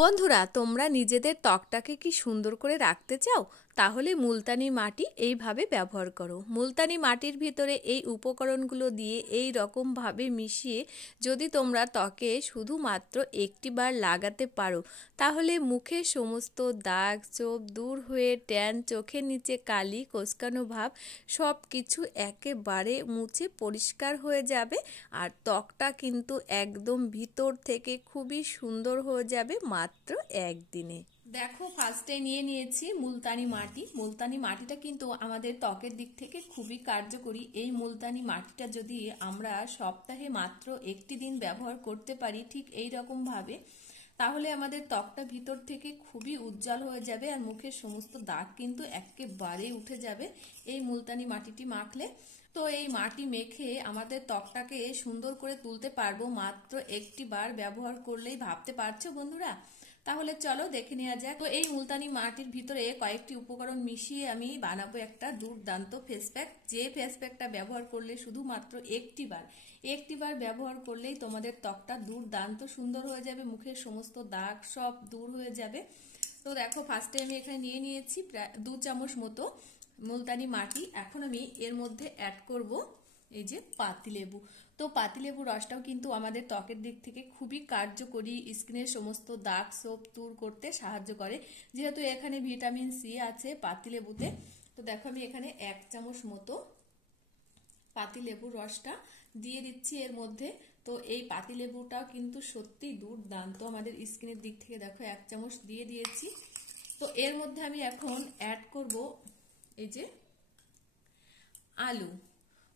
বন্ধুরা, তোমরা নিজেদের ত্বকটাকে কি সুন্দর করে রাখতে চাও? তাহলে মুলতানি মাটি এইভাবে ব্যবহার করো। মুলতানি মাটির ভিতরে এই উপকরণগুলো দিয়ে এই রকমভাবে মিশিয়ে যদি তোমরা ত্বকে শুধুমাত্র একটিবার লাগাতে পারো, তাহলে মুখের সমস্ত দাগ ছোপ দূর হয়ে ট্যান, চোখের নিচে কালি, কোঁচকানো ভাব সব কিছু একেবারে মুছে পরিষ্কার হয়ে যাবে। আর ত্বকটা কিন্তু একদম ভিতর থেকে খুবই সুন্দর হয়ে যাবে মাত্র একদিনে। দেখো, ফার্স্টে নিয়ে নিয়েছি মুলতানি মাটি। মুলতানি মাটিটা কিন্তু আমাদের ত্বকের দিক থেকে খুবই কার্যকরী। এই মুলতানি মাটিটা যদি আমরা সপ্তাহে মাত্র একটি দিন ব্যবহার করতে পারি ঠিক এই রকম ভাবে, তাহলে আমাদের ত্বকটা ভিতর থেকে খুবই উজ্জ্বল হয়ে যাবে আর মুখের সমস্ত দাগ কিন্তু একেবারে উঠে যাবে এই মুলতানি মাটিটি মাখলে। তো এই মাটি মেখে আমাদের ত্বকটাকে সুন্দর করে তুলতে পারবো মাত্র একটি বার ব্যবহার করলেই। ভাবতে পারছো বন্ধুরা? তাহলে চলো দেখে নেওয়া যাক। তো এই মুলতানি মাটির ভিতরে কয়েকটি উপকরণ মিশিয়ে আমি বানাবো একটা দুর্দান্ত ফেস প্যাক, যে ফেস প্যাকটা ব্যবহার করলে শুধুমাত্র একটি বার ব্যবহার করলেই তোমাদের ত্বকটা দুর্দান্ত সুন্দর হয়ে যাবে, মুখের সমস্ত দাগ সব দূর হয়ে যাবে। তো দেখো, ফার্স্টে আমি এখানে নিয়ে নিয়েছি প্রায় 2 চামচ মতো মুলতানি মাটি। এখন আমি এর মধ্যে অ্যাড করব এই যে পাতিলেবু। তো পাতিলেবুর রসটাও কিন্তু আমাদের ত্বকের দিক থেকে খুবই কার্যকরী, স্কিনের সমস্ত দাগ ছোপ দূর করতে সাহায্য করে, যেহেতু এখানে ভিটামিন সি আছে পাতিলেবুতে। তো দেখো, আমি এখানে 1 চামচ মতো পাতিলেবুর রসটা দিয়ে দিচ্ছি এর মধ্যে। তো এই পাতিলেবুটাও কিন্তু সত্যি দুর্দান্ত আমাদের স্কিনের দিক থেকে। দেখো, 1 চামচ দিয়ে দিয়েছি। তো এর মধ্যে আমি এখন অ্যাড করব এই যে আলু।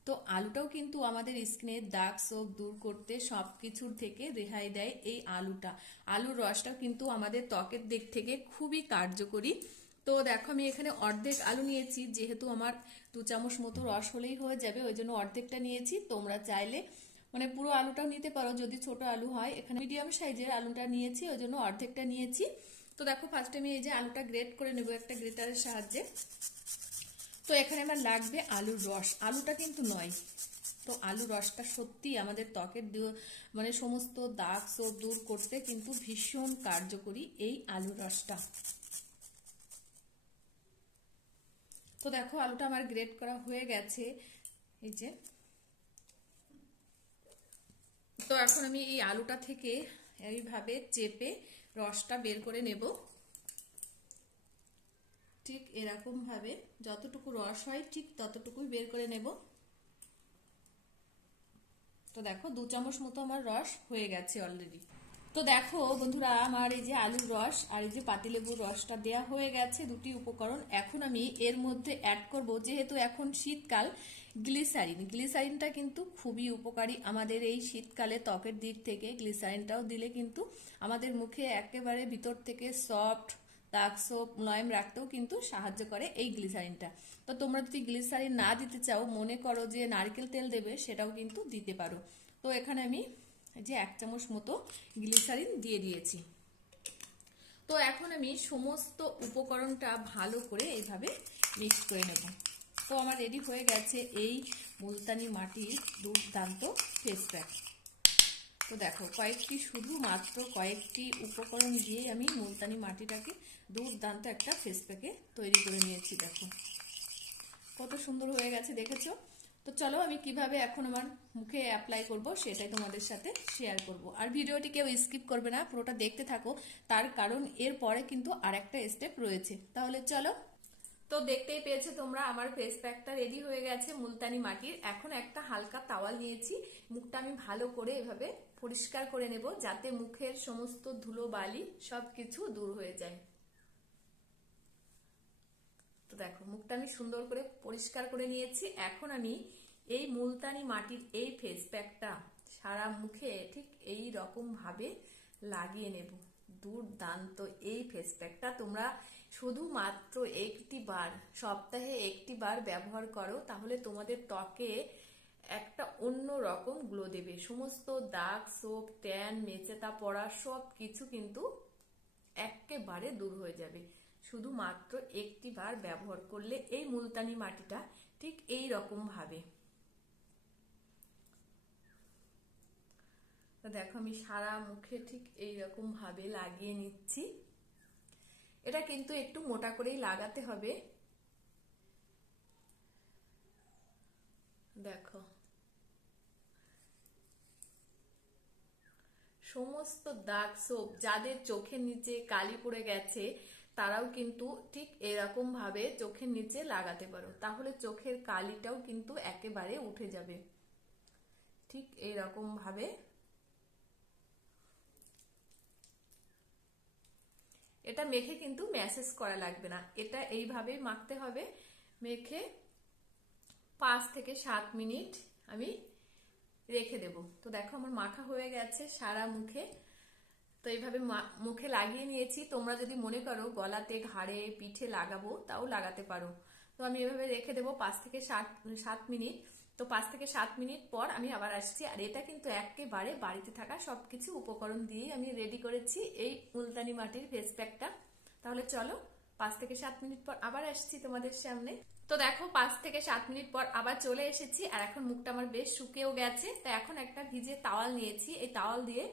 তো আলুটাও কিন্তু আমাদের স্কিনের দাগ ছোপ দূর করতে সবকিছুর থেকে রেহাই দেয় এই আলুটা। আলুর রসটাও কিন্তু আমাদের ত্বকের দিক থেকে খুবই কার্যকরী। তো দেখো, আমি এখানে অর্ধেক আলু নিয়েছি, যেহেতু আমার 2 চামচ মতো রস হলেই হয়ে যাবে, ওই জন্য অর্ধেকটা নিয়েছি। তোমরা চাইলে মানে পুরো আলুটাও নিতে পারো যদি ছোট আলু হয়। এখানে মিডিয়াম সাইজের আলুটা নিয়েছি, ওই জন্য অর্ধেকটা নিয়েছি। তো দেখো, ফার্স্টে আমি এই যে আলুটা গ্রেট করে নেব একটা গ্রেটারের সাহায্যে। তো এখানে আমার লাগবে আলুর রস, আলুটা কিন্তু নয়। তো আলুর রসটা সত্যি আমাদের ত্বকের মানে সমস্ত দাগ ছোপ দূর করতে কিন্তু ভীষণ কার্যকরী এই আলুর রসটা। তো দেখো, আলুটা আমার গ্রেট করা হয়ে গেছে এই যে। তো এখন আমি এই আলুটা থেকে এইভাবে চেপে রসটা বের করে নেব। ঠিক এরকম ভাবে যতটুকু রস হয় ঠিক ততটুকুই বের করে নেব। তো দেখো, 2 চামচ মতো আমার রস হয়ে গেছে অলরেডি। তো দেখো বন্ধুরা, আমার এই যে আলুর রস আর এই যে পাতিলেবুর রসটা দেয়া হয়ে গেছে, দুটি উপকরণ। এখন আমি এর মধ্যে অ্যাড করব, যেহেতু এখন শীতকাল, গ্লিসারিন। গ্লিসারিনটা কিন্তু খুবই উপকারী আমাদের এই শীতকালে ত্বকের দিক থেকে। গ্লিসারিনটাও দিলে কিন্তু আমাদের মুখে একেবারে ভিতর থেকে সফট, দাগ ছোপ মুলায়ম রাখতেও কিন্তু সাহায্য করে এই গ্লিসারিনটা। তো তোমরা যদি গ্লিসারিন না দিতে চাও, মনে করো যে নারকেল তেল দেবে, সেটাও কিন্তু দিতে পারো। তো এখানে আমি যে 1 চামচ মতো গ্লিসারিন দিয়ে দিয়েছি। তো এখন আমি সমস্ত উপকরণটা ভালো করে এইভাবে মিক্স করে নেব। তো আমার রেডি হয়ে গেছে এই মুলতানি মাটির দুর্দান্ত ফেস প্যাক। তো দেখো, শুধুমাত্র কয়েকটি উপকরণ দিয়ে আমি মুলতানি মাটিটাকে দুর্দান্ত একটা ফেস প্যাকে তৈরি করে নিয়েছি। দেখো কত সুন্দর হয়ে গেছে, দেখেছো? তো চলো, আমি কিভাবে এখন আমার মুখে অ্যাপ্লাই করব সেটাই তোমাদের সাথে শেয়ার করব। আর ভিডিওটি কেউ স্কিপ করবে না, পুরোটা দেখতে থাকো, তার কারণ এর পরে কিন্তু আরেকটা স্টেপ রয়েছে। তাহলে চলো। তো দেখতেই পেয়েছো তোমরা, আমার ফেস প্যাকটা রেডি হয়ে গেছে মুলতানি মাটির। এখন একটা হালকা তাওয়াল নিয়েছি, মুখটা আমি ভালো করে এভাবে পরিষ্কার করে নেব, যাতে মুখের সমস্ত ধুলো বালি সবকিছু দূর হয়ে যায়। তো দেখো, মুখটা আমি সুন্দর করে পরিষ্কার করে নিয়েছি। এখন আমি এই মুলতানি মাটির এই ফেস প্যাকটা সারা মুখে ঠিক এই রকম ভাবে লাগিয়ে নেব। দুর্দান্ত এই ফেস প্যাকটা তোমরা শুধুমাত্র সপ্তাহে একটি বার ব্যবহার করো, তাহলে তোমাদের ত্বকে একটা অন্য রকম গ্লো দেবে। সমস্ত দাগ ছোপ ট্যান মেচেতা পড়া সব কিছু কিন্তু একেবারে দূর হয়ে যাবে শুধুমাত্র একটি বার ব্যবহার করলে এই মুলতানি মাটিটা ঠিক এই রকম ভাবে। তো দেখো আমি সারা মুখে ঠিক এইরকম ভাবে লাগিয়ে নিচ্ছি। এটা কিন্তু একটু মোটা করেই লাগাতে হবে। দেখো সমস্ত দাগ ছোপ যাদের চোখের নিচে কালি পড়ে গেছে তারাও কিন্তু ঠিক এরকম ভাবে চোখের নিচে লাগাতে পারো, তাহলে চোখের কালিটাও কিন্তু একেবারে উঠে যাবে। ঠিক এইরকম ভাবে এটা মেখে কিন্তু ম্যাসেজ করা লাগবে না, এটা এইভাবেই মাখতে হবে। মেখে 5 থেকে 7 মিনিট আমি রেখে দেব। তো দেখো আমার মাখা হয়ে গেছে সারা মুখে। তো এইভাবে মুখে লাগিয়ে নিয়েছি। তোমরা যদি মনে করো গলাতে, ঘাড়ে, পিঠে লাগাবো তাও লাগাতে পারো। তো আমি এভাবে রেখে দেবো 5 থেকে 7 মিনিট। তো 5 থেকে 7 মিনিট পর আমি আবার আসছি। আর এটা কিন্তু একেবারে বাড়িতে থাকা সবকিছু উপকরণ দিয়ে আমি রেডি করেছি এই মুলতানি মাটির ফেস প্যাকটা। তাহলে চলো 5 থেকে 7 মিনিট পর আবার আসছি তোমাদের সামনে। তো দেখো 5 থেকে 7 মিনিট পর আবার চলে এসেছি। আর এখন মুখটা আমার বেশ শুকিয়েও গেছে। তো এখন একটা ভিজে তাওয়াল নিয়েছি, এই তাওয়াল দিয়ে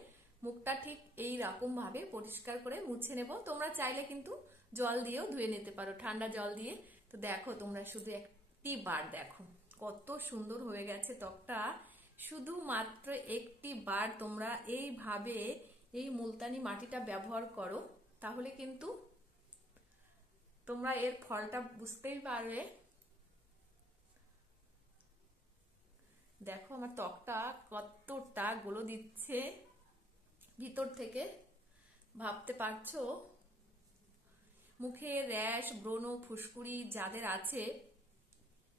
মুখটা ঠিক এই রকম ভাবে পরিষ্কার করে মুছে নেব। তোমরা চাইলে কিন্তু জল দিয়েও ধুয়ে নিতে পারো, ঠান্ডা জল দিয়ে। তো দেখো তোমরা শুধু একটি বার দেখো কত সুন্দর হয়ে গেছে ত্বকটা। শুধুমাত্র একটি বার তোমরা এইভাবে এই মুলতানি মাটিটা ব্যবহার করো, তাহলে কিন্তু তোমরা এর ফলটা বুঝতেই পারবে। দেখো আমার ত্বকটা কতটা গ্লো দিচ্ছে ভিতর থেকে, ভাবতে পারছো? মুখে র্যাশ, ব্রণ, ফুসকুড়ি যাদের আছে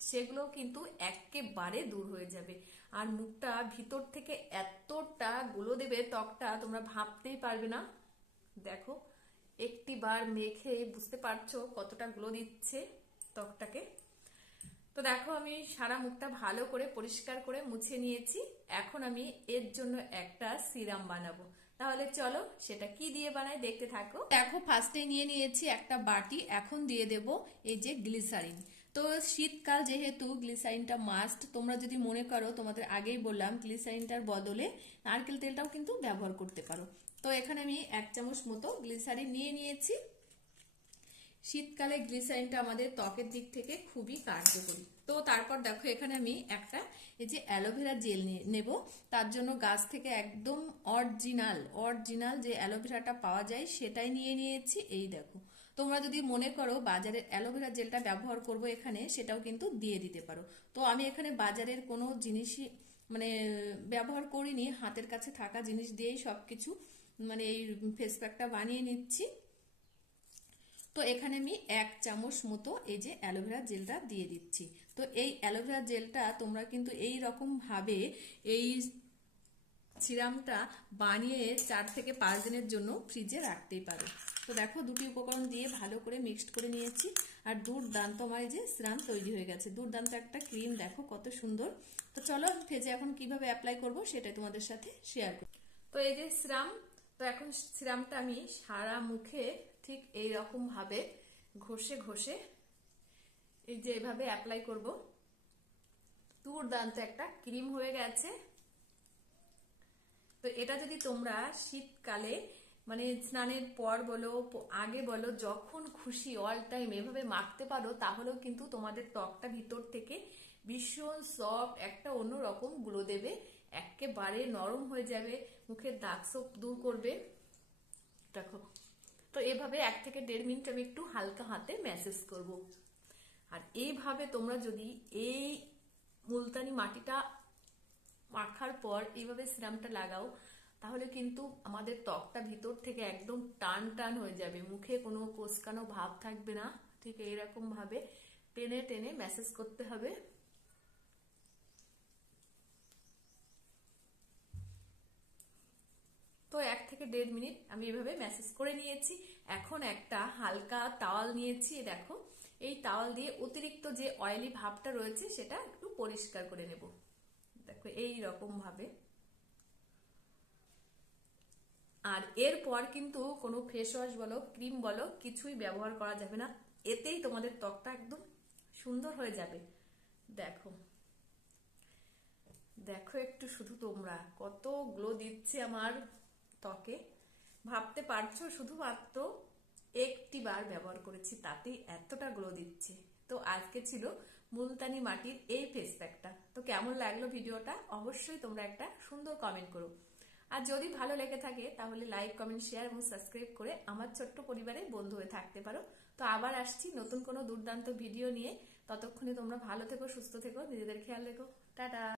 সেগুলো কিন্তু একেবারে দূর হয়ে যাবে। আর মুখটা ভিতর থেকে এতটা গ্লো দেবে ত্বকটা, তোমরা ভাবতেই পারবে না। দেখো একটি বার মেখে বুঝতে পারছো কতটা গ্লো দিচ্ছে ত্বকটাকে। তো দেখো আমি সারা মুখটা ভালো করে পরিষ্কার করে মুছে নিয়েছি। এখন আমি এর জন্য একটা সিরাম বানাবো। তাহলে চলো সেটা কি দিয়ে বানাই দেখতে থাকো। দেখো ফার্স্টে নিয়ে নিয়েছি একটা বাটি, এখন দিয়ে দেব এই যে গ্লিসারিন। তো শীতকাল যেহেতু গ্লিসারিনটা মাস্ট। তোমরা যদি মনে করো, তোমাদের আগেই বললাম গ্লিসারিনটার বদলে নারকেল তেলটাও কিন্তু ব্যবহার করতে পারো। তো এখানে আমি 1 চামচ মতো গ্লিসারিন নিয়ে নিয়েছি। শীতকালে গ্লিসারিনটা আমাদের ত্বকের দিক থেকে খুবই কার্যকরী। তো তারপর দেখো এখানে আমি একটা এই যে অ্যালোভেরা জেল নেব। তার জন্য গাছ থেকে একদম অরিজিনাল যে অ্যালোভেরাটা পাওয়া যায় সেটাই নিয়ে নিয়েছি। এই দেখো তোমরা যদি মনে করো বাজারের অ্যালোভেরা জেলটা ব্যবহার করব এখানে, সেটাও কিন্তু দিয়ে দিতে পারো। তো আমি এখানে বাজারের কোনো জিনিসই মানে ব্যবহার করিনি, হাতের কাছে থাকা জিনিস দিয়েই সবকিছু মানে এই ফেস প্যাকটা বানিয়ে নিচ্ছি। তো এখানে আমি 1 চামচ মতো এই যে অ্যালোভেরা জেলটা দিয়ে দিচ্ছি। তো এই অ্যালোভেরা জেলটা তোমরা কিন্তু এই রকম ভাবে এই সিরামটা বানিয়ে 4 থেকে 5 দিনের জন্য ফ্রিজে রাখতেই পারো। তো দেখো দুটি উপকরণ দিয়ে ভালো করে মিক্সড করে নিয়েছি। আর দুর্দান্ত আমার এই যে সিরাম তৈরি হয়ে গেছে। দুর্দান্ত একটা ক্রিম, দেখো কত সুন্দর। তো চলো ফেজে এখন কিভাবে অ্যাপ্লাই করব সেটাই তোমাদের সাথে শেয়ার করি। তো এই যে সিরাম, তো এখন সিরামটা আমি সারা মুখে ঠিক এই রকম ভাবে ঘষে ঘষে এই যে এভাবে অ্যাপ্লাই করব। দুর্দান্ত একটা ক্রিম হয়ে গেছে। তো এটা যদি তোমরা শীতকালে মানে স্নানের পর বলো, আগে বলো, যখন খুশি অল টাইম এভাবে মাখতে পারো, তাহলেও কিন্তু তোমাদের ত্বকটা ভিতর থেকে ভীষণ সফট একটা অন্যরকম গ্লো দেবে, একেবারে নরম হয়ে যাবে, মুখের দাগ ছোপ দূর করবে। দেখো তো এভাবে 1 থেকে 1.5 মিনিট আমি একটু হালকা হাতে ম্যাসেজ করব। আর এইভাবে তোমরা যদি এই মুলতানি মাটিটা মাখার পর এইভাবে সিরামটা লাগাও, তাহলে কিন্তু আমাদের ত্বকটা ভিতর থেকে একদম টান টান হয়ে যাবে, মুখে কোনো কোঁচকানো ভাব থাকবে না। ঠিক এইরকম ভাবে টেনে টেনে ম্যাসেজ করতে হবে। তো 1 থেকে 1.5 মিনিট আমি এভাবে ম্যাসেজ করে নিয়েছি। এখন একটা হালকা তাওয়াল নিয়েছি, দেখো এই তাওয়াল দিয়ে অতিরিক্ত যে অয়েলি ভাবটা রয়েছে সেটা একটু পরিষ্কার করে নেব। দেখো এই রকম ভাবে। আর এরপর কিন্তু কোনো ফেস ওয়াশ বলো, ক্রিম বলো, কিছুই ব্যবহার করা যাবে না। এতেই তোমাদের ত্বকটা একদম সুন্দর হয়ে যাবে। দেখো দেখো একটু শুধু তোমরা কত গ্লো দিচ্ছে আমার ত্বকে। ভাবতে পারছো শুধুমাত্র একটি বার ব্যবহার করেছি তাতেই এতটা গ্লো দিচ্ছে। তো আজকে ছিল মুলতানি মাটির এই ফেস প্যাকটা। তো কেমন লাগলো ভিডিওটা অবশ্যই তোমরা একটা সুন্দর কমেন্ট করো। আর যদি ভালো লেগে থাকে তাহলে লাইক, কমেন্ট, শেয়ার এবং সাবস্ক্রাইব করে আমার ছোট্ট পরিবারে বন্ধু হয়ে থাকতে পারো। তো আবার আসছি নতুন কোনো দুর্দান্ত ভিডিও নিয়ে। ততক্ষণে তোমরা ভালো থেকো, সুস্থ থেকো, নিজেদের খেয়াল রেখো। টাটা।